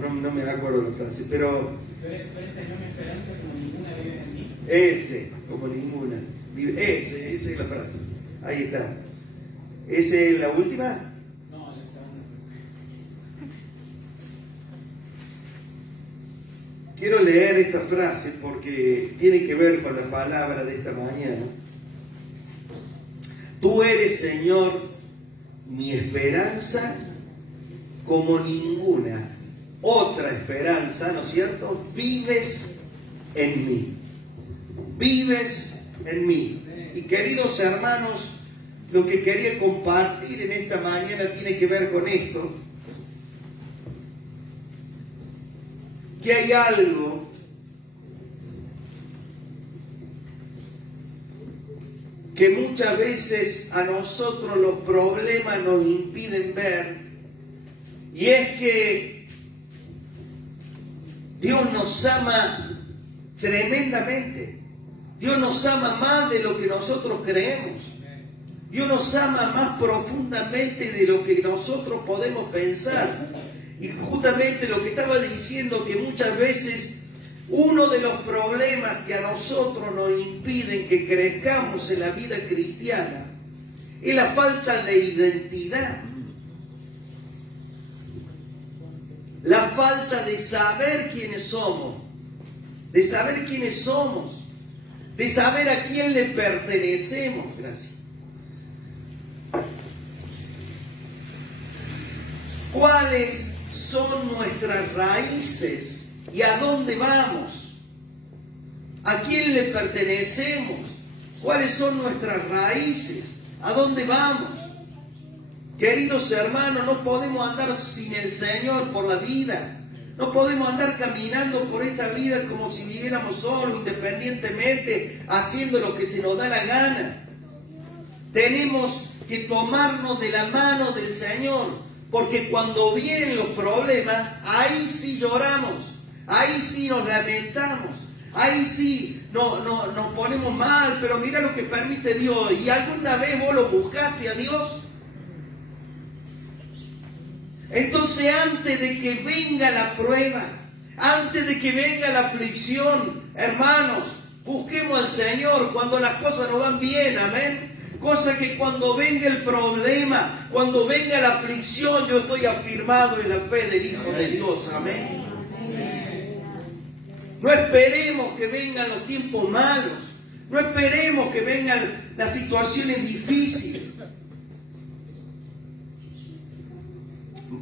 no me acuerdo la frase, pero... Esa es una esperanza como ninguna vive en mí. Ese, como ninguna. Esa es la frase. Ahí está. ¿Esa es la última? No, la segunda. Quiero leer esta frase porque tiene que ver con la palabra de esta mañana. Tú eres, Señor, mi esperanza como ninguna otra esperanza, ¿no es cierto? Vives en mí. Vives en mí. Y queridos hermanos, lo que quería compartir en esta mañana tiene que ver con esto. Que hay algo que muchas veces a nosotros los problemas nos impiden ver, y es que Dios nos ama tremendamente. Dios nos ama más de lo que nosotros creemos. Dios nos ama más profundamente de lo que nosotros podemos pensar. Y justamente lo que estaba diciendo, que muchas veces uno de los problemas que a nosotros nos impiden que crezcamos en la vida cristiana es la falta de identidad. La falta de saber quiénes somos, de saber quiénes somos, de saber a quién le pertenecemos. Gracias. ¿Cuáles son nuestras raíces y a dónde vamos? ¿A quién le pertenecemos? ¿Cuáles son nuestras raíces? ¿A dónde vamos? Queridos hermanos, no podemos andar sin el Señor por la vida. No podemos andar caminando por esta vida como si viviéramos solos, independientemente, haciendo lo que se nos da la gana. Tenemos que tomarnos de la mano del Señor, porque cuando vienen los problemas, ahí sí lloramos, ahí sí nos lamentamos, ahí sí nos ponemos mal, pero mira lo que permite Dios. ¿Y alguna vez vos lo buscaste a Dios? Entonces, antes de que venga la prueba, antes de que venga la aflicción, hermanos, busquemos al Señor cuando las cosas no van bien, amén. Cosa que cuando venga el problema, cuando venga la aflicción, yo estoy afirmado en la fe del Hijo de Dios, amén. No esperemos que vengan los tiempos malos, no esperemos que vengan las situaciones difíciles.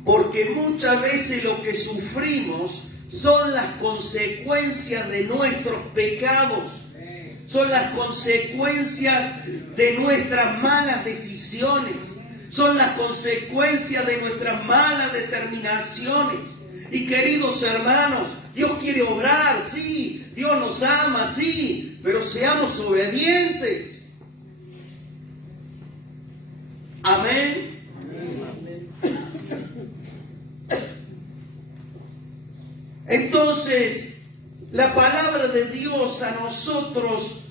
Porque muchas veces lo que sufrimos son las consecuencias de nuestros pecados, son las consecuencias de nuestras malas decisiones, son las consecuencias de nuestras malas determinaciones. Y queridos hermanos, Dios quiere obrar, sí, Dios nos ama, sí, pero seamos obedientes. Amén. Entonces, la palabra de Dios a nosotros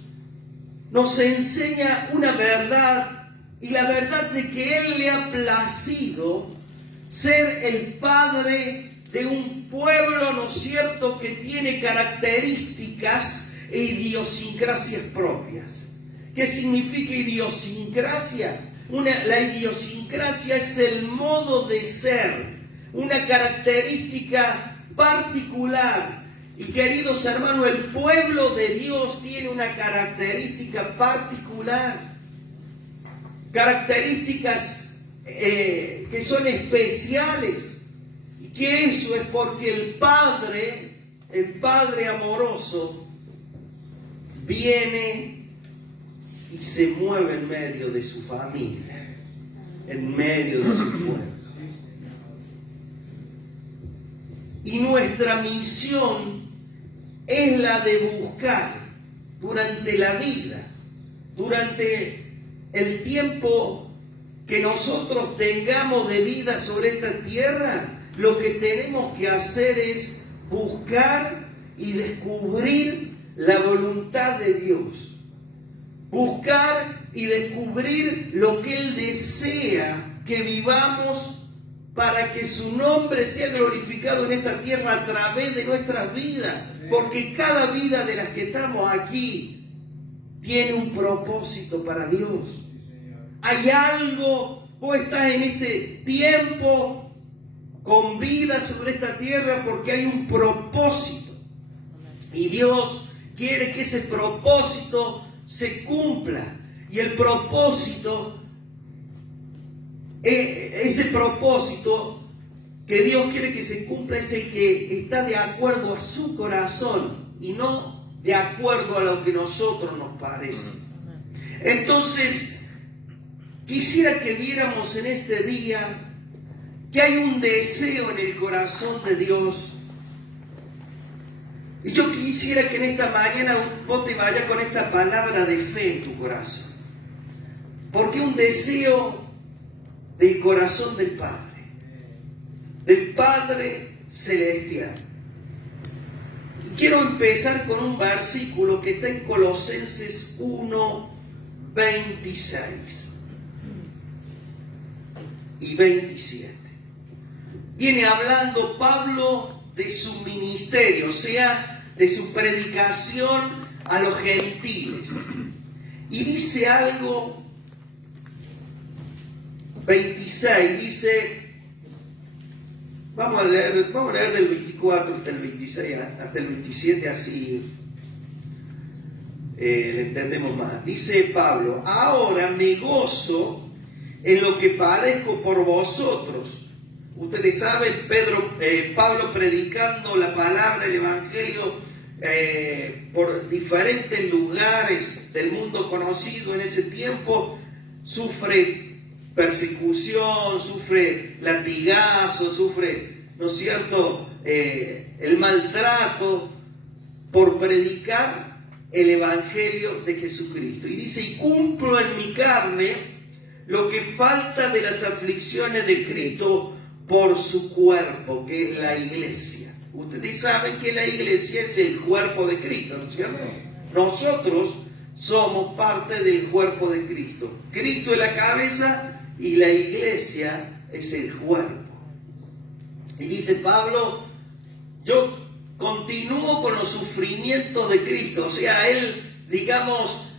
nos enseña una verdad, y la verdad de que Él le ha placido ser el padre de un pueblo, ¿no es cierto?, que tiene características e idiosincrasias propias. ¿Qué significa idiosincrasia? La idiosincrasia es el modo de ser, una característica particular. Y queridos hermanos, el pueblo de Dios tiene una característica particular, características que son especiales, y que eso es porque el Padre amoroso, viene y se mueve en medio de su familia, en medio de su pueblo. Y nuestra misión es la de buscar durante la vida, durante el tiempo que nosotros tengamos de vida sobre esta tierra. Lo que tenemos que hacer es buscar y descubrir la voluntad de Dios. Buscar y descubrir lo que Él desea que vivamos para que su nombre sea glorificado en esta tierra a través de nuestras vidas. Porque cada vida de las que estamos aquí tiene un propósito para Dios. Hay algo, vos estás en este tiempo con vida sobre esta tierra porque hay un propósito. Y Dios quiere que ese propósito se cumpla. Y el propósito, ese propósito que Dios quiere que se cumpla es el que está de acuerdo a su corazón y no de acuerdo a lo que a nosotros nos parece. Entonces, quisiera que viéramos en este día que hay un deseo en el corazón de Dios. Y yo quisiera que en esta mañana vos te vayas con esta palabra de fe en tu corazón. Porque un deseo del corazón del Padre Celestial. Y quiero empezar con un versículo que está en Colosenses 1:26 y 27. Viene hablando Pablo de su ministerio, o sea, de su predicación a los gentiles. Y dice algo, 26, dice, vamos a leer del 24 hasta el 26, hasta el 27, así le entendemos más. Dice Pablo, ahora me gozo en lo que padezco por vosotros. Ustedes saben, Pablo predicando la palabra, el evangelio por diferentes lugares del mundo conocido en ese tiempo, sufre persecución, sufre latigazo, sufre, ¿no es cierto?, el maltrato por predicar el evangelio de Jesucristo. Y dice, y cumplo en mi carne lo que falta de las aflicciones de Cristo por su cuerpo, que es la iglesia. Ustedes saben que la iglesia es el cuerpo de Cristo, ¿no es cierto? Nosotros somos parte del cuerpo de Cristo. Cristo es la cabeza y la iglesia es el cuerpo. Y dice Pablo, yo continúo con los sufrimientos de Cristo. O sea, él, digamos,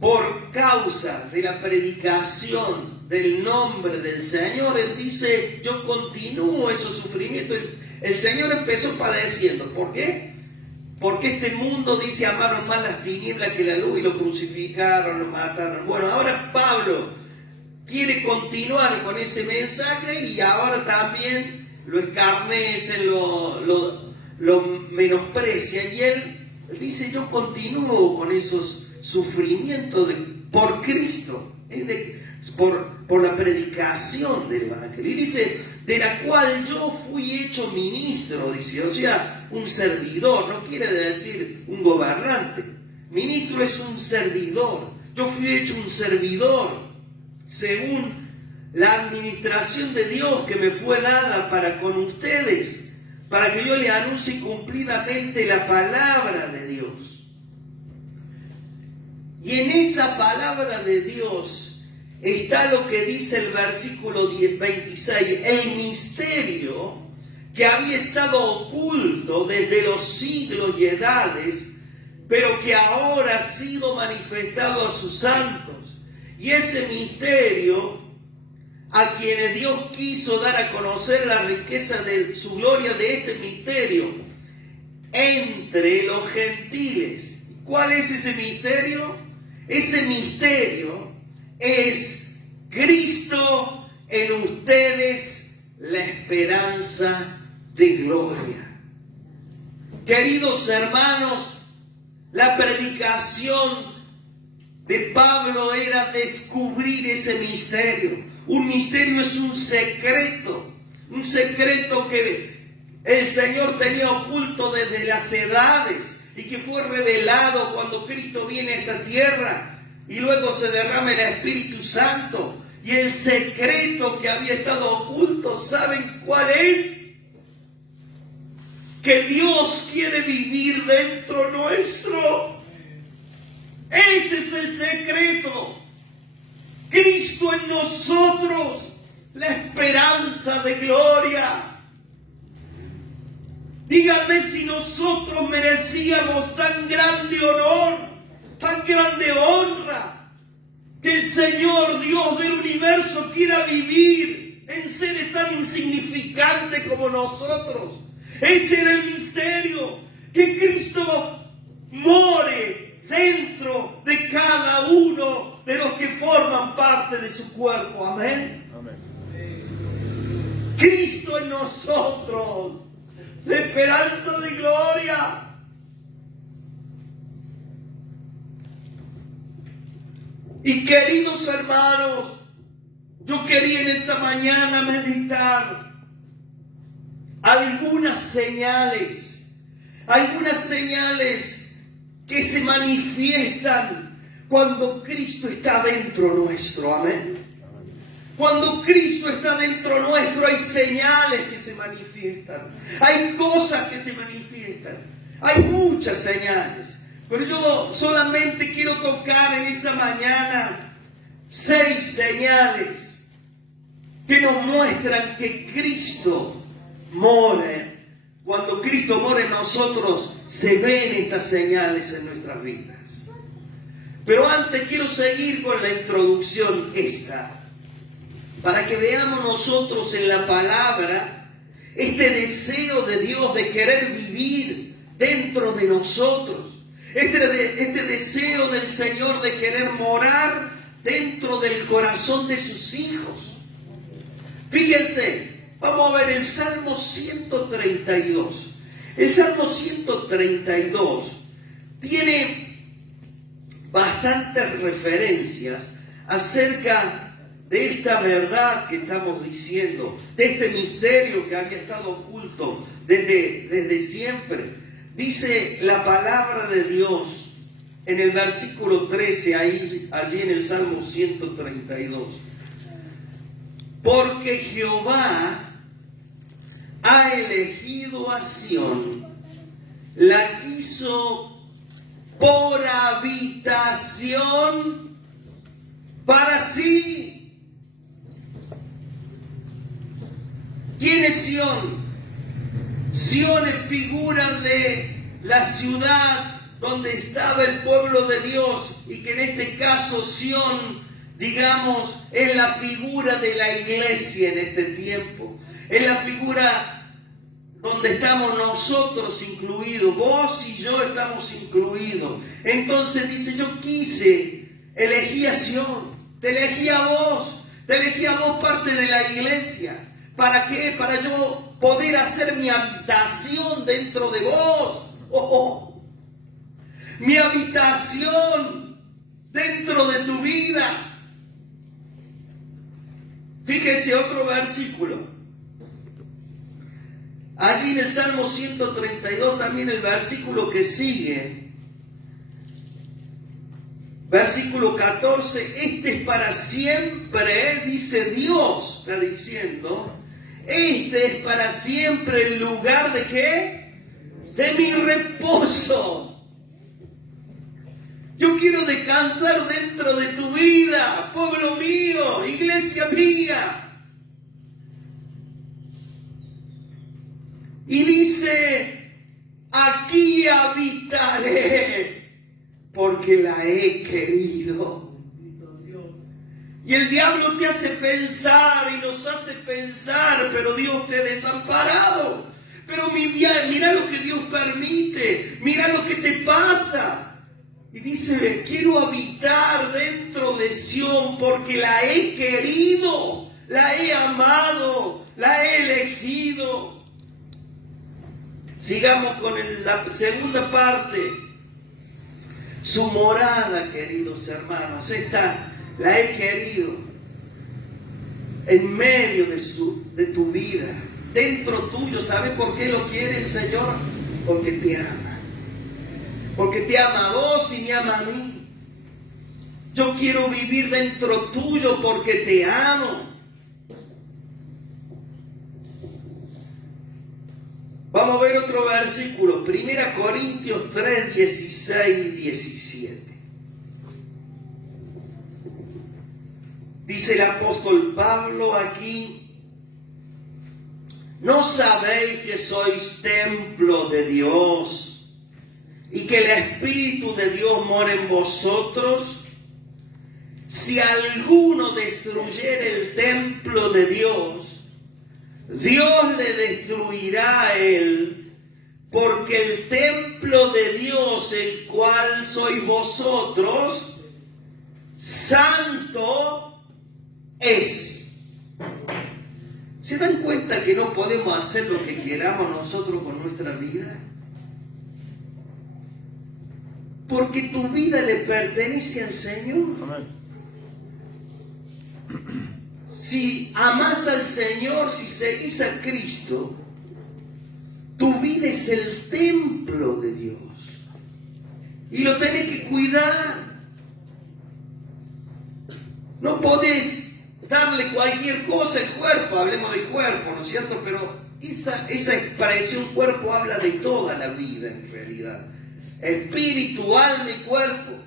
por causa de la predicación del nombre del Señor, él dice, yo continúo esos sufrimientos. El Señor empezó padeciendo. ¿Por qué? Porque este mundo, dice, amaron más las tinieblas que la luz y lo crucificaron, lo mataron. Bueno, ahora Pablo quiere continuar con ese mensaje y ahora también lo escarnecen, lo menosprecian. Y él dice, yo continúo con esos sufrimientos por Cristo, por la predicación del evangelio. Y dice, de la cual yo fui hecho ministro, dice, o sea, un servidor, no quiere decir un gobernante. Ministro es un servidor. Yo fui hecho un servidor según la administración de Dios que me fue dada para con ustedes, para que yo le anuncie cumplidamente la palabra de Dios. Y en esa palabra de Dios está lo que dice el versículo 26, el misterio que había estado oculto desde los siglos y edades, pero que ahora ha sido manifestado a sus santos. Y ese misterio, a quienes Dios quiso dar a conocer la riqueza de su gloria de este misterio entre los gentiles. ¿Cuál es ese misterio? Ese misterio es Cristo en ustedes, la esperanza de gloria. Queridos hermanos, la predicación de Pablo era descubrir ese misterio. Un misterio es un secreto que el Señor tenía oculto desde las edades y que fue revelado cuando Cristo viene a esta tierra y luego se derrama el Espíritu Santo. Y el secreto que había estado oculto, ¿saben cuál es? Que Dios quiere vivir dentro nuestro. Ese es el secreto. Cristo en nosotros. la esperanza de gloria. Díganme si nosotros merecíamos tan grande honor, tan grande honra, que el Señor Dios del universo quiera vivir en seres tan insignificantes como nosotros. Ese era el misterio, que Cristo more dentro de cada uno de los que forman parte de su cuerpo. Amén. Amén. Cristo en nosotros, la esperanza de gloria. Y queridos hermanos, yo quería en esta mañana meditar algunas señales que se manifiestan cuando Cristo está dentro nuestro. Amén. Cuando Cristo está dentro nuestro hay señales que se manifiestan, hay cosas que se manifiestan, hay muchas señales. Pero yo solamente quiero tocar en esta mañana 6 señales que nos muestran que Cristo more. Cuando Cristo mora en nosotros, se ven estas señales en nuestras vidas. Pero antes quiero seguir con la introducción esta, para que veamos nosotros en la palabra este deseo de Dios de querer vivir dentro de nosotros. Este deseo del Señor de querer morar dentro del corazón de sus hijos. Fíjense, vamos a ver el Salmo 132. El Salmo 132 tiene bastantes referencias acerca de esta verdad que estamos diciendo, de este misterio que había estado oculto desde siempre. Dice la palabra de Dios en el versículo 13, allí en el Salmo 132. Porque Jehová ha elegido a Sión, la quiso por habitación para sí. ¿Quién es Sión? Sión es figura de la ciudad donde estaba el pueblo de Dios, y que en este caso Sión, digamos, es la figura de la iglesia en este tiempo. Es la figura donde estamos nosotros incluidos. Vos y yo estamos incluidos. Entonces dice, yo elegí a Sión, te elegí a vos parte de la iglesia. ¿Para qué? Para yo poder hacer mi habitación dentro de vos. Mi habitación dentro de tu vida. Fíjese otro versículo. Allí en el Salmo 132, también el versículo que sigue. Versículo 14, este es para siempre, dice Dios, está diciendo. Este es para siempre el lugar de ¿qué? De mi reposo. Yo quiero descansar dentro de tu vida, pueblo mío, iglesia mía. Y dice, aquí habitaré, porque la he querido. Y el diablo te hace pensar y nos hace pensar, pero Dios te ha desamparado. Pero mira lo que Dios permite, mira lo que te pasa. Y dice, quiero habitar dentro de Sión porque la he querido, la he amado, la he elegido. Sigamos con la segunda parte. Su morada, queridos hermanos, esta la he querido en medio de tu vida, dentro tuyo. ¿Sabe por qué lo quiere el Señor? Porque te ama. Porque te ama a vos y me ama a mí. Yo quiero vivir dentro tuyo porque te amo. Vamos a ver otro versículo. 1 Corintios 3, 16 y 17. Dice el apóstol Pablo aquí: ¿no sabéis que sois templo de Dios y que el Espíritu de Dios mora en vosotros? Si alguno destruyere el templo de Dios, Dios le destruirá a él, porque el templo de Dios, el cual sois vosotros, santo es. ¿Se dan cuenta que no podemos hacer lo que queramos nosotros con nuestra vida? Porque tu vida le pertenece al Señor. Amén. Si amás al Señor, si seguís a Cristo, tu vida es el templo de Dios. Y lo tenés que cuidar. No podés darle cualquier cosa al cuerpo. Hablemos del cuerpo, ¿no es cierto? Pero esa expresión cuerpo habla de toda la vida en realidad. Espíritu, alma y cuerpo.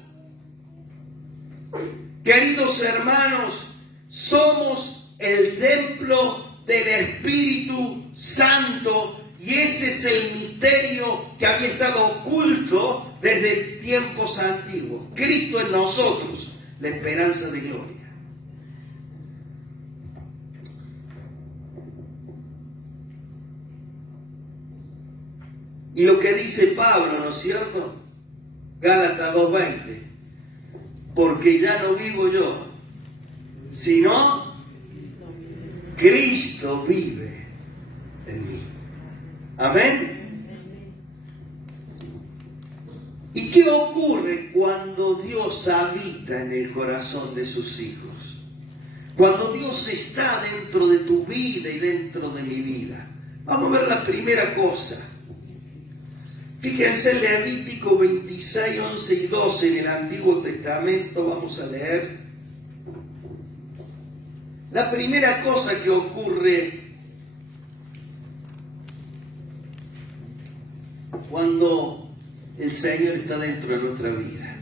Queridos hermanos, somos el templo del Espíritu Santo, y ese es el misterio que había estado oculto desde tiempos antiguos. Cristo en nosotros, la esperanza de gloria. Y lo que dice Pablo, ¿no es cierto? Gálatas 2:20. Porque ya no vivo yo, sino Cristo vive en mí. Amén. ¿Y qué ocurre cuando Dios habita en el corazón de sus hijos? Cuando Dios está dentro de tu vida y dentro de mi vida. Vamos a ver la primera cosa. Fíjense Levítico 26, 11 y 12 en el Antiguo Testamento. Vamos a leer. La primera cosa que ocurre cuando el Señor está dentro de nuestra vida.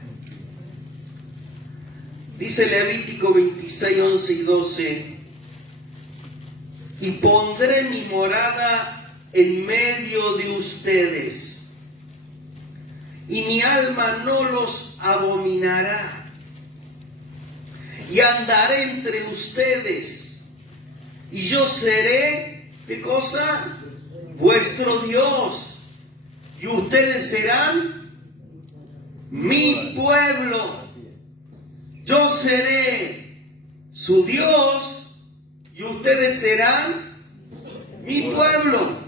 Dice Levítico 26, 11 y 12: y pondré mi morada en medio de ustedes, y mi alma no los abominará, y andaré entre ustedes, y yo seré, ¿qué cosa? Vuestro Dios, y ustedes serán mi pueblo. Yo seré su Dios, y ustedes serán mi pueblo.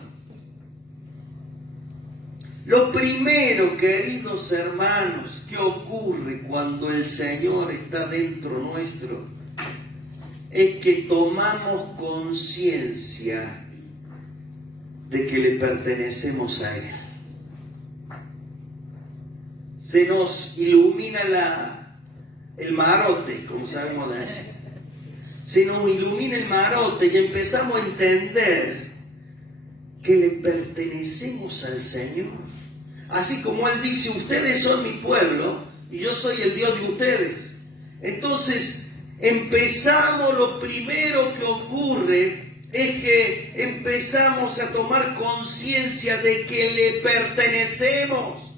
Lo primero, queridos hermanos, que ocurre cuando el Señor está dentro nuestro es que tomamos conciencia de que le pertenecemos a Él. Se nos ilumina el marote, como sabemos decir. Se nos ilumina el marote y empezamos a entender que le pertenecemos al Señor. Así como Él dice: ustedes son mi pueblo y yo soy el Dios de ustedes. Entonces empezamos, lo primero que ocurre es que empezamos a tomar conciencia de que le pertenecemos.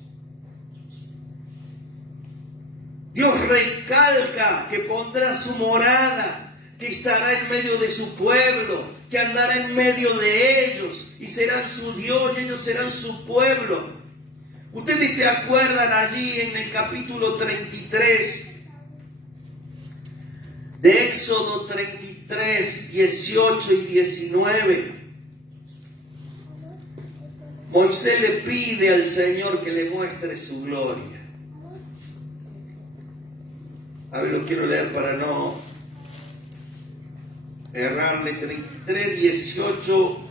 Dios recalca que pondrá su morada, que estará en medio de su pueblo, que andará en medio de ellos y serán su Dios y ellos serán su pueblo. Ustedes se acuerdan allí en el capítulo 33 de Éxodo 33, 18 y 19. Moisés le pide al Señor que le muestre su gloria. A ver, lo quiero leer para no errarle. 33, 18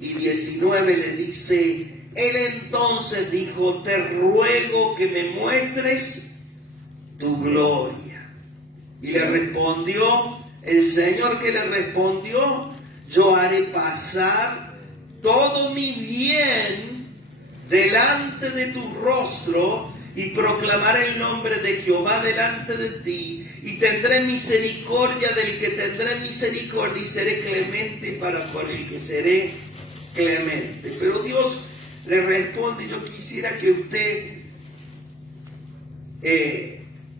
y 19 le dice: Él entonces dijo: te ruego que me muestres tu gloria. Y le respondió el Señor, que le respondió: yo haré pasar todo mi bien delante de tu rostro, y proclamaré el nombre de Jehová delante de ti, y tendré misericordia del que tendré misericordia, y seré clemente para con el que seré clemente. Pero Dios le responde, yo quisiera que usted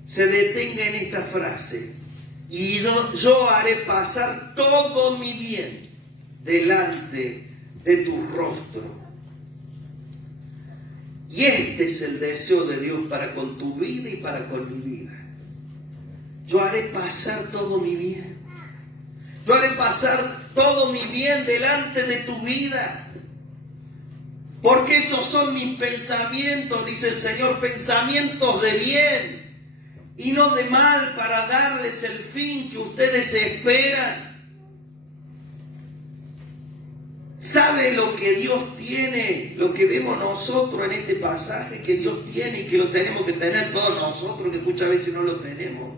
se detenga en esta frase: y yo haré pasar todo mi bien delante de tu rostro. Y este es el deseo de Dios para con tu vida y para con mi vida. Yo haré pasar todo mi bien. Yo haré pasar todo mi bien delante de tu vida. Porque esos son mis pensamientos, dice el Señor, pensamientos de bien y no de mal, para darles el fin que ustedes esperan. ¿Sabe lo que Dios tiene? Lo que vemos nosotros en este pasaje, que Dios tiene y que lo tenemos que tener todos nosotros, que muchas veces no lo tenemos.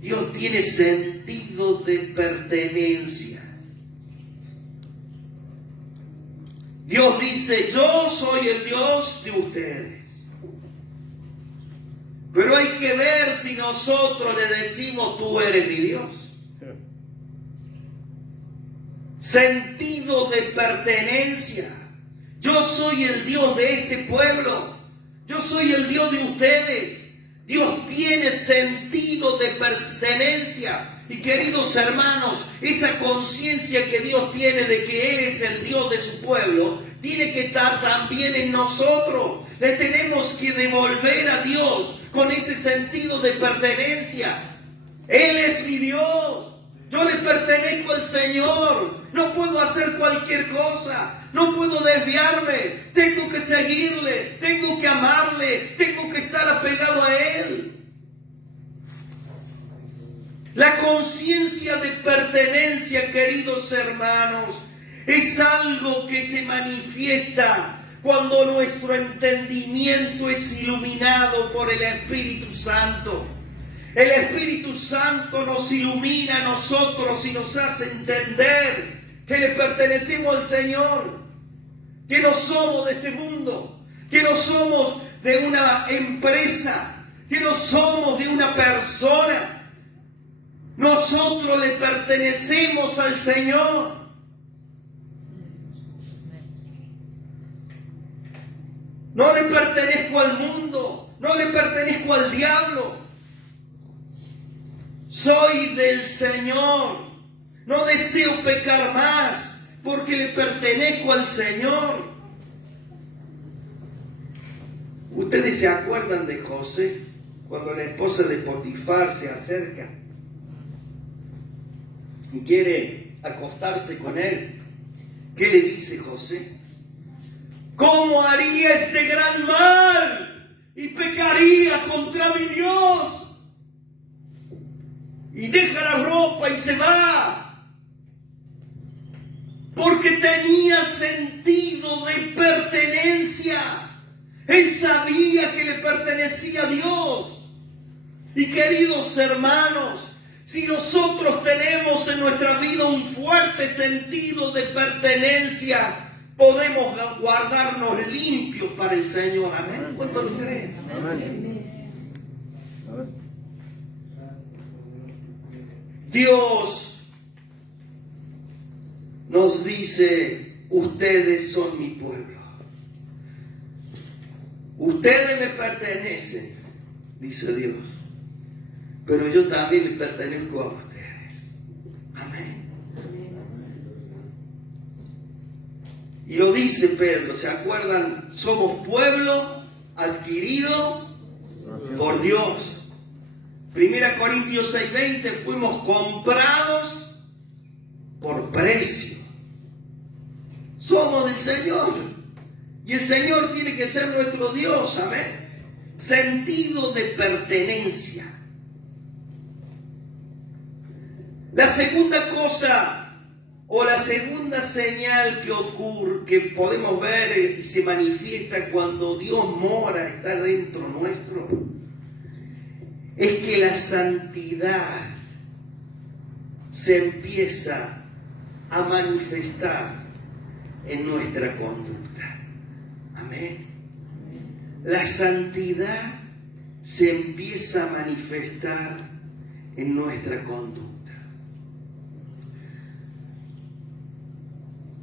Dios tiene sentido de pertenencia. Dios dice, yo soy el Dios de ustedes. Pero hay que ver si nosotros le decimos, tú eres mi Dios. Sentido de pertenencia. Yo soy el Dios de este pueblo. Yo soy el Dios de ustedes. Dios tiene sentido de pertenencia. Y queridos hermanos, esa conciencia que Dios tiene de que Él es el Dios de su pueblo, tiene que estar también en nosotros. Le tenemos que devolver a Dios con ese sentido de pertenencia. Él es mi Dios. Yo le pertenezco al Señor. No puedo hacer cualquier cosa. No puedo desviarme. Tengo que seguirle. Tengo que amarle. Tengo que estar apegado a Él. La conciencia de pertenencia, queridos hermanos, es algo que se manifiesta cuando nuestro entendimiento es iluminado por el Espíritu Santo. El Espíritu Santo nos ilumina a nosotros y nos hace entender que le pertenecemos al Señor, que no somos de este mundo, que no somos de una empresa, que no somos de una persona. Nosotros le pertenecemos al Señor. No le pertenezco al mundo, no le pertenezco al diablo. Soy del Señor. No deseo pecar más porque le pertenezco al Señor. ¿Ustedes se acuerdan de José cuando la esposa de Potifar se acerca y quiere acostarse con él? ¿Qué le dice José? ¿Cómo haría este gran mal y pecaría contra mi Dios? Y deja la ropa y se va. Porque tenía sentido de pertenencia. Él sabía que le pertenecía a Dios. Y queridos hermanos, si nosotros tenemos en nuestra vida un fuerte sentido de pertenencia, podemos guardarnos limpios para el Señor. Amén. ¿Cuánto lo creen? Amén. Dios nos dice, ustedes son mi pueblo. Ustedes me pertenecen, dice Dios. Pero yo también les pertenezco a ustedes. Amén. Y lo dice Pedro, ¿se acuerdan? Somos pueblo adquirido por Dios. 1 Corintios 6:20, fuimos comprados por precio. Somos del Señor. Y el Señor tiene que ser nuestro Dios, amén. Sentido de pertenencia. La segunda cosa, o la segunda señal que ocurre, que podemos ver y se manifiesta cuando Dios mora, está dentro nuestro, es que la santidad se empieza a manifestar en nuestra conducta. Amén. la santidad se empieza a manifestar en nuestra conducta.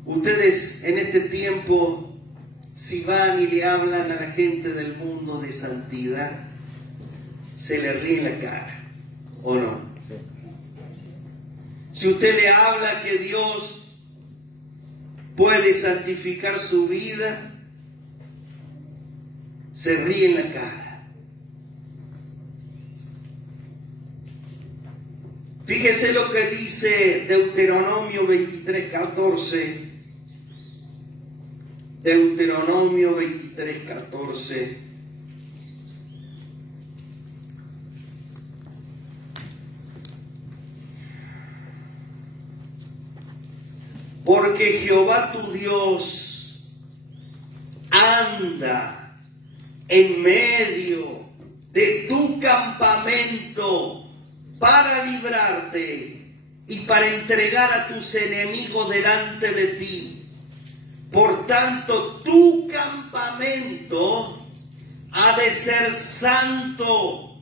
Ustedes en este tiempo, si van y le hablan a la gente del mundo de santidad, se le ríe en la cara, ¿o no? Si usted le habla que Dios puede santificar su vida, se ríe en la cara. Fíjese lo que dice Deuteronomio 23:14. Deuteronomio 23:14. Porque Jehová tu Dios anda en medio de tu campamento para librarte y para entregar a tus enemigos delante de ti. Por tanto, tu campamento ha de ser santo,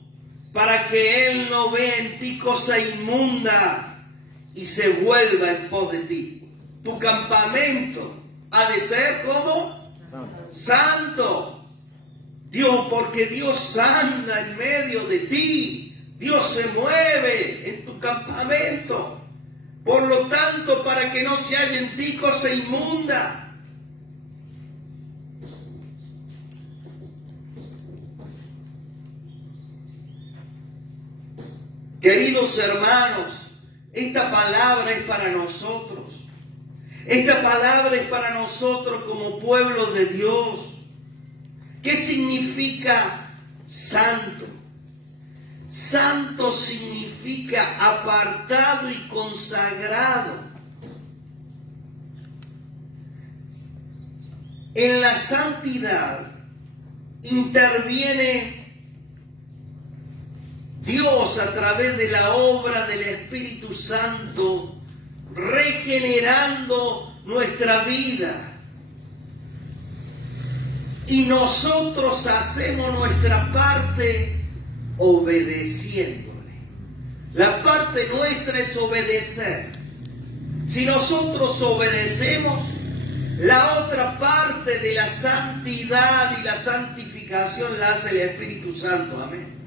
para que Él no vea en ti cosa inmunda y se vuelva en pos de ti. Tu campamento ha de ser como santo. Dios, porque Dios anda en medio de ti. Dios se mueve en tu campamento. Por lo tanto, para que no se haya en ti cosa inmunda. Queridos hermanos, esta palabra es para nosotros. Esta palabra es para nosotros como pueblo de Dios. ¿Qué significa santo? Santo significa apartado y consagrado. En la santidad interviene Dios a través de la obra del Espíritu Santo, regenerando nuestra vida. Y nosotros hacemos nuestra parte obedeciéndole. La parte nuestra es obedecer. Si nosotros obedecemos, la otra parte de la santidad y la santificación la hace el Espíritu Santo. Amén.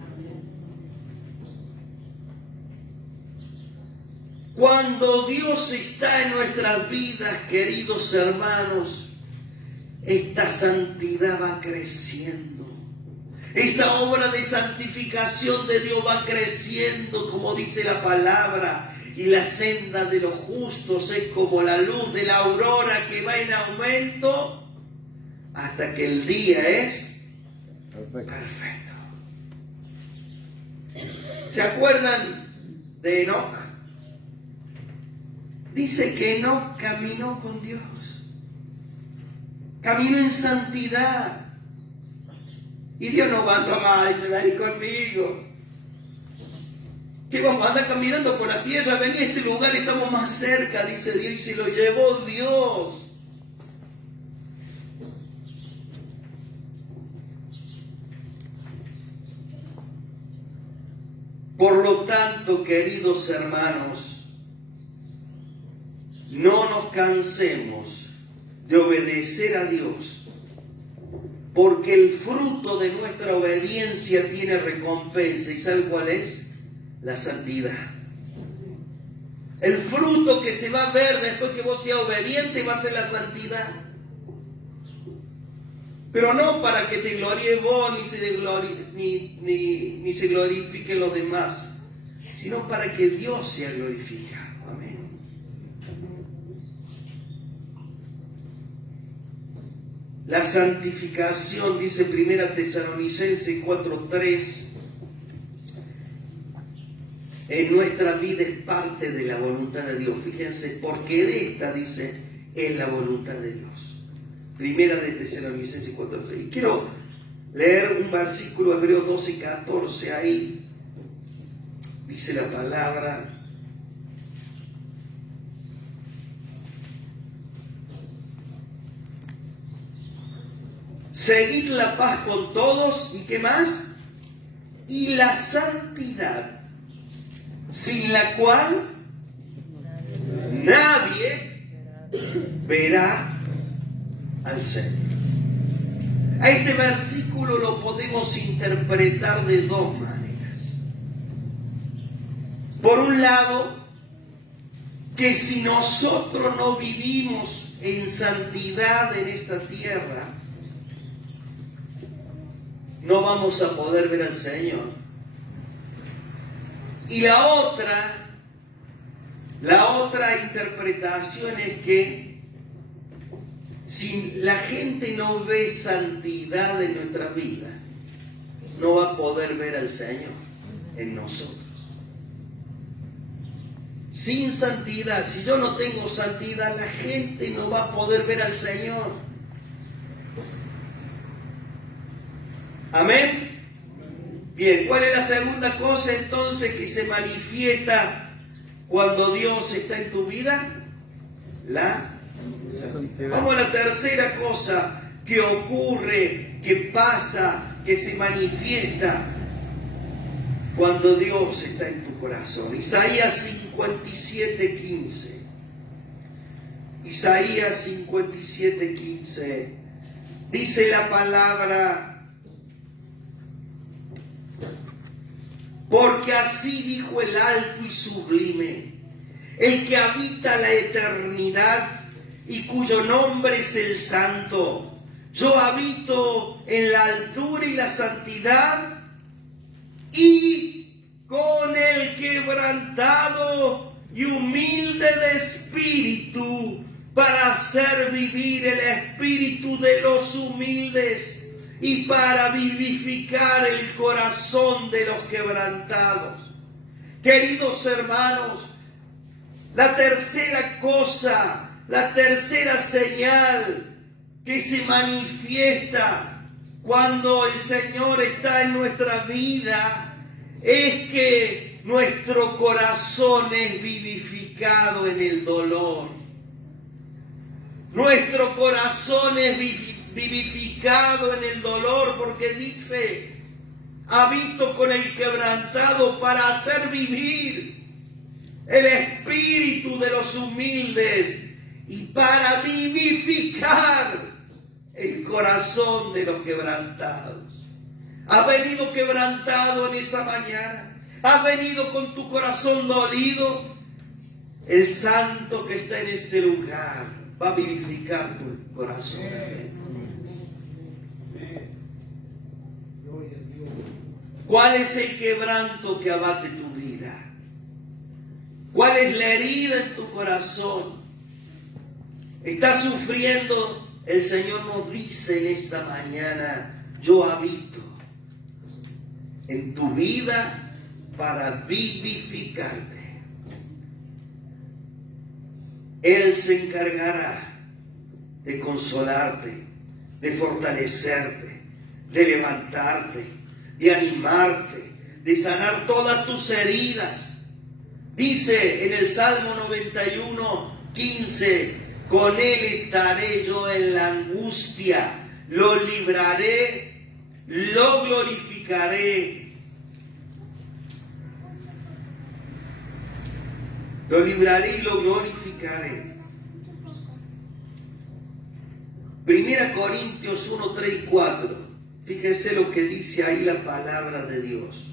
Cuando Dios está en nuestras vidas, queridos hermanos, esta santidad va creciendo. Esta obra de santificación de Dios va creciendo, como dice la palabra, y la senda de los justos es como la luz de la aurora que va en aumento hasta que el día es perfecto. ¿Se acuerdan de Enoc? Dice que Enoc caminó con Dios. Caminó en santidad. Y Dios no aguanta más, dice, vení conmigo. Que vamos a andar caminando por la tierra, vení a este lugar, estamos más cerca, dice Dios, y se lo llevó Dios. Por lo tanto, queridos hermanos, no nos cansemos de obedecer a Dios, porque el fruto de nuestra obediencia tiene recompensa. ¿Y sabe cuál es? La santidad. El fruto que se va a ver después que vos seas obediente va a ser la santidad. Pero no para que te gloríes vos ni se glorifiquen los demás, sino para que Dios sea glorificado. Amén. La santificación, dice 1 Tesalonicenses 4:3, en nuestra vida es parte de la voluntad de Dios. Fíjense, porque de esta, dice, es la voluntad de Dios. 1 Tesalonicenses 4:3. Y quiero leer un versículo, Hebreos 12:14, ahí dice la palabra: Seguid la paz con todos, ¿y qué más? Y la santidad, sin la cual nadie verá al Señor. A este versículo lo podemos interpretar de dos maneras. Por un lado, que si nosotros no vivimos en santidad en esta tierra, no vamos a poder ver al Señor. Y la otra interpretación es que si la gente no ve santidad en nuestra vida, no va a poder ver al Señor en nosotros. Sin santidad, si yo no tengo santidad, la gente no va a poder ver al Señor. Amén. Bien, ¿cuál es la segunda cosa entonces que se manifiesta cuando Dios está en tu vida? La santidad. Vamos a la tercera cosa que ocurre, que pasa, que se manifiesta cuando Dios está en tu corazón. Isaías 57:15. Isaías 57:15. Dice la palabra: porque así dijo el alto y sublime, el que habita la eternidad y cuyo nombre es el Santo. Yo habito en la altura y la santidad, y con el quebrantado y humilde de espíritu, para hacer vivir el espíritu de los humildes y para vivificar el corazón de los quebrantados. Queridos hermanos, la tercera cosa, la tercera señal que se manifiesta cuando el Señor está en nuestra vida es que nuestro corazón es vivificado en el dolor. Nuestro corazón es vivificado en el dolor, porque dice: habito con el quebrantado para hacer vivir el espíritu de los humildes y para vivificar el corazón de los quebrantados. ¿Has venido quebrantado en esta mañana? ¿Has venido con tu corazón dolido? El Santo que está en este lugar va a vivificar tu corazón. ¿Cuál es el quebranto que abate tu vida? ¿Cuál es la herida en tu corazón? ¿Estás sufriendo? El Señor nos dice en esta mañana: yo habito en tu vida para vivificarte. Él se encargará de consolarte, de fortalecerte, de levantarte, de animarte, de sanar todas tus heridas. Dice en el Salmo 91:15: con Él estaré yo en la angustia, lo libraré, lo glorificaré. Lo libraré y lo glorificaré. 1 Corintios 1, 3 y 4. Fíjese lo que dice ahí la palabra de Dios.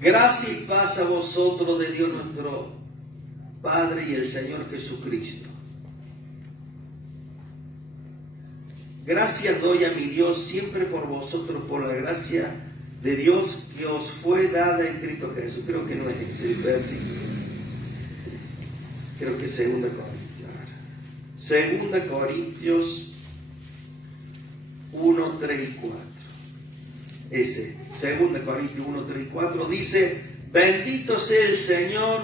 Gracia y paz a vosotros de Dios nuestro Padre y el Señor Jesucristo. Gracias doy a mi Dios siempre por vosotros, por la gracia de Dios que os fue dada en Cristo Jesús. Creo que no es ese versículo. Creo que es 2 Corintios. 2 Corintios 1, 3 y 4. Ese, 2 Corintios 1, 3 y 4 dice: bendito sea el Señor,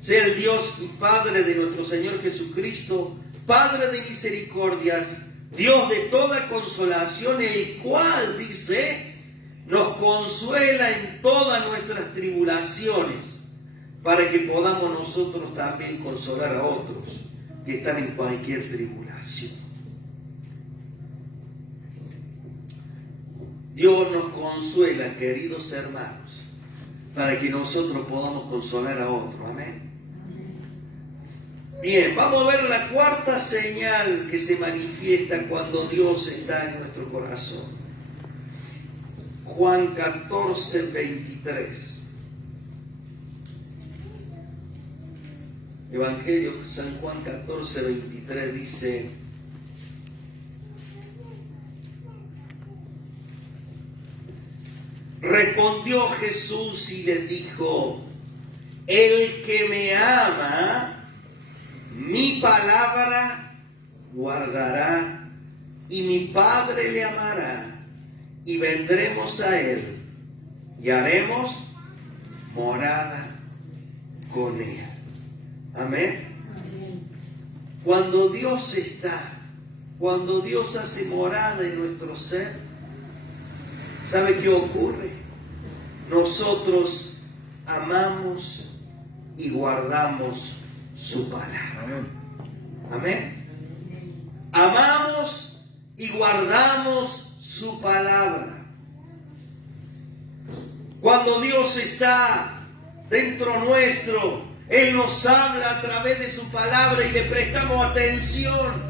sea el Dios y Padre de nuestro Señor Jesucristo, Padre de misericordias, Dios de toda consolación, el cual, dice, nos consuela en todas nuestras tribulaciones, para que podamos nosotros también consolar a otros que están en cualquier tribulación. Dios nos consuela, queridos hermanos, para que nosotros podamos consolar a otros. Amén. Bien, vamos a ver la cuarta señal que se manifiesta cuando Dios está en nuestro corazón. Juan 14, 23. Evangelio San Juan 14, 23 dice: respondió Jesús y le dijo: el que me ama, mi palabra guardará, y mi Padre le amará, y vendremos a él, y haremos morada con él. Amén. Cuando Dios está, cuando Dios hace morada en nuestro ser, ¿sabe qué ocurre? Nosotros amamos y guardamos su palabra. Amén. Amamos y guardamos su palabra. Cuando Dios está dentro nuestro, Él nos habla a través de su palabra y le prestamos atención.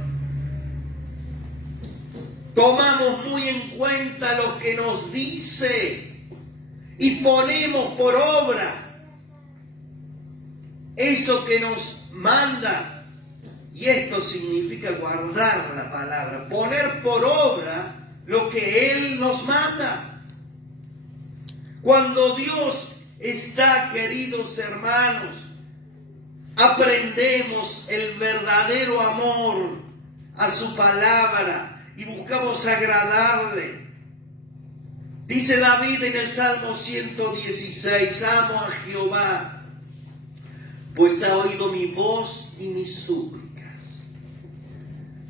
Tomamos muy en cuenta lo que nos dice y ponemos por obra eso que nos manda. Y esto significa guardar la palabra, poner por obra lo que Él nos manda. Cuando Dios está, queridos hermanos, aprendemos el verdadero amor a su palabra y buscamos agradarle. Dice David en el Salmo 116, amo a Jehová, pues ha oído mi voz y mis súplicas.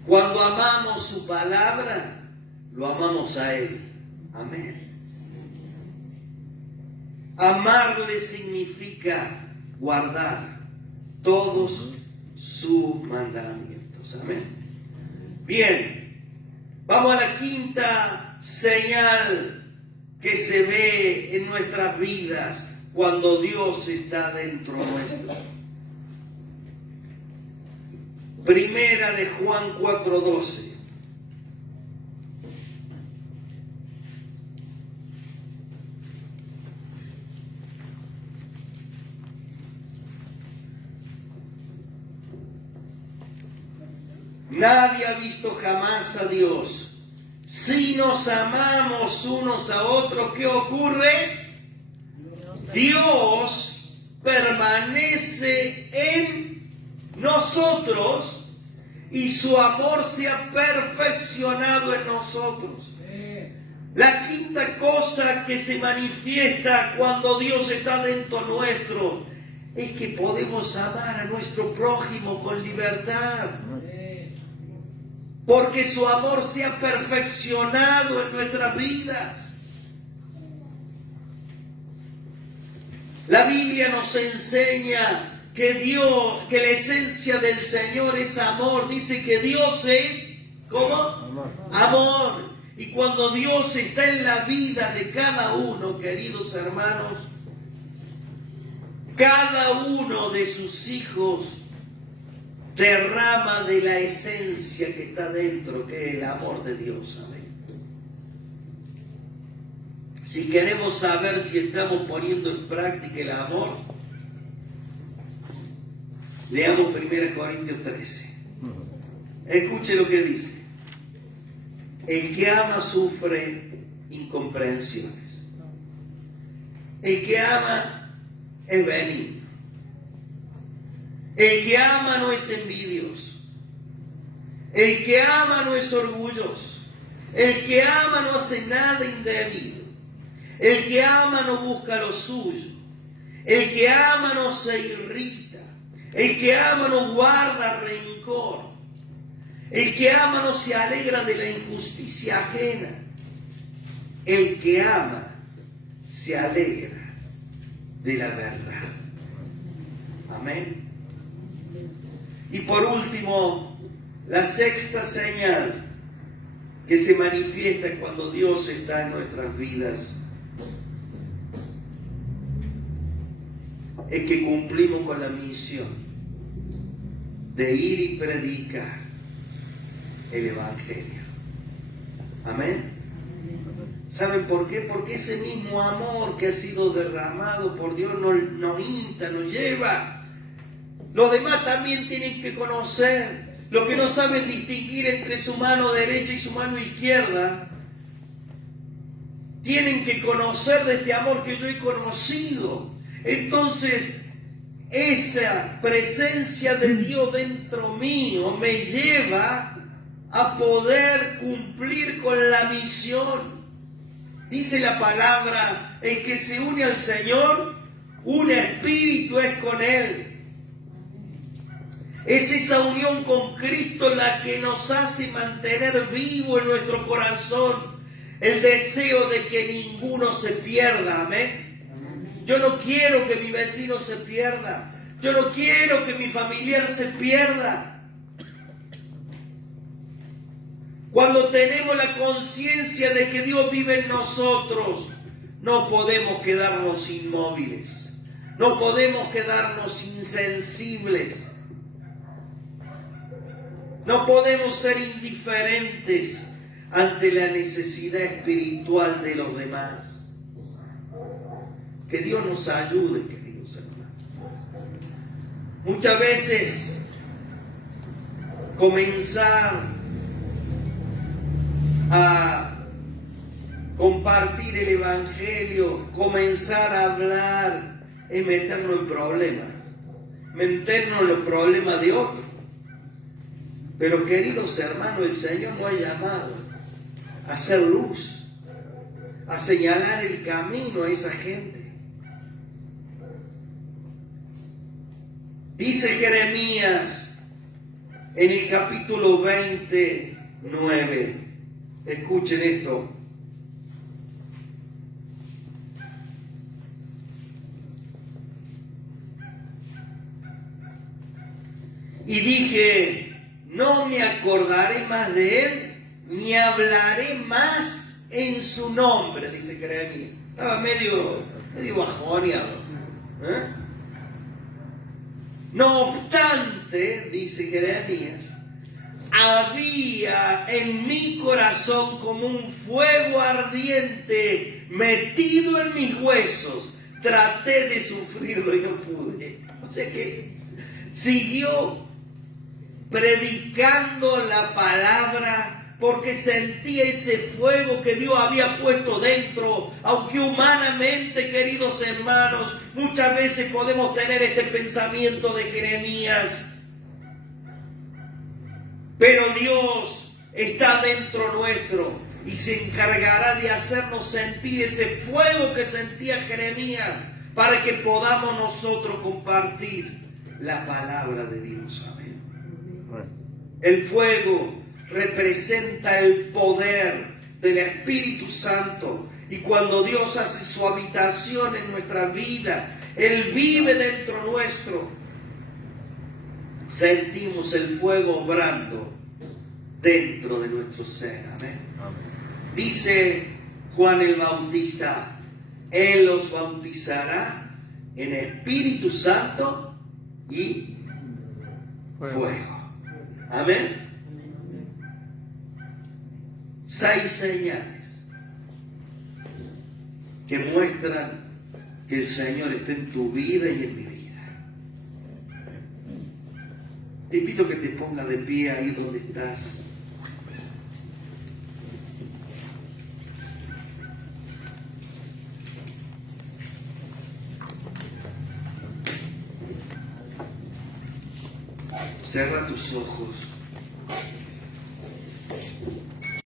Cuando amamos su palabra, lo amamos a Él. Amén. Amarle significa guardar todos sus mandamientos. Amén. Bien, vamos a la quinta señal que se ve en nuestras vidas cuando Dios está dentro nuestro. Primera de Juan 4:12. Nadie ha visto jamás a Dios. Si nos amamos unos a otros, ¿qué ocurre? Dios permanece en nosotros y su amor se ha perfeccionado en nosotros. La quinta cosa que se manifiesta cuando Dios está dentro nuestro es que podemos amar a nuestro prójimo con libertad. Porque su amor se ha perfeccionado en nuestras vidas. La Biblia nos enseña que la esencia del Señor es amor. Dice que Dios es, ¿cómo? Amor. Y cuando Dios está en la vida de cada uno, queridos hermanos, cada uno de sus hijos derrama de la esencia que está dentro, que es el amor de Dios. Amén. Si queremos saber si estamos poniendo en práctica el amor, leamos 1 Corintios 13. Escuche lo que dice. El que ama sufre incomprensiones. El que ama es benigno. El que ama no es envidioso. El que ama no es orgulloso. El que ama no hace nada indebido. El que ama no busca lo suyo. El que ama no se irrita. El que ama no guarda rencor. El que ama no se alegra de la injusticia ajena. El que ama se alegra de la verdad. Amén. Y por último, la sexta señal que se manifiesta cuando Dios está en nuestras vidas es que cumplimos con la misión de ir y predicar el Evangelio. Amén. ¿Saben por qué? Porque ese mismo amor que ha sido derramado por Dios nos insta, nos lleva. Los demás también tienen que conocer. Los que no saben distinguir entre su mano derecha y su mano izquierda, tienen que conocer de este amor que yo he conocido. Entonces, esa presencia de Dios dentro mío me lleva a poder cumplir con la misión. Dice la palabra, el que se une al Señor, un espíritu es con Él. Es esa unión con Cristo la que nos hace mantener vivo en nuestro corazón el deseo de que ninguno se pierda. Amén. Yo no quiero que mi vecino se pierda. Yo no quiero que mi familiar se pierda. Cuando tenemos la conciencia de que Dios vive en nosotros, no podemos quedarnos inmóviles. No podemos quedarnos insensibles. No podemos ser indiferentes ante la necesidad espiritual de los demás. Que Dios nos ayude, queridos hermanos. Muchas veces comenzar a compartir el Evangelio, comenzar a hablar, es meternos en problemas. Meternos en los problemas de otros. Pero queridos hermanos, el Señor nos ha llamado a hacer luz, a señalar el camino a esa gente. Dice Jeremías en el capítulo 29, escuchen esto. Y dije, no me acordaré más de él, ni hablaré más en su nombre, dice Jeremías. Estaba medio bajoneado. No obstante, dice Jeremías, había en mi corazón como un fuego ardiente metido en mis huesos. Traté de sufrirlo y no pude. O sea que siguió predicando la palabra porque sentía ese fuego que Dios había puesto dentro, aunque humanamente, queridos hermanos, muchas veces podemos tener este pensamiento de Jeremías, pero Dios está dentro nuestro y se encargará de hacernos sentir ese fuego que sentía Jeremías para que podamos nosotros compartir la palabra de Dios. Amén. El fuego representa el poder del Espíritu Santo y cuando Dios hace su habitación en nuestra vida, Él vive dentro nuestro, sentimos el fuego obrando dentro de nuestro ser. Amén. Dice Juan el Bautista, Él los bautizará en Espíritu Santo y fuego. Amén. 6 señales que muestran que el Señor está en tu vida y en mi vida. Te invito a que te pongas de pie ahí donde estás. Cierra tus ojos.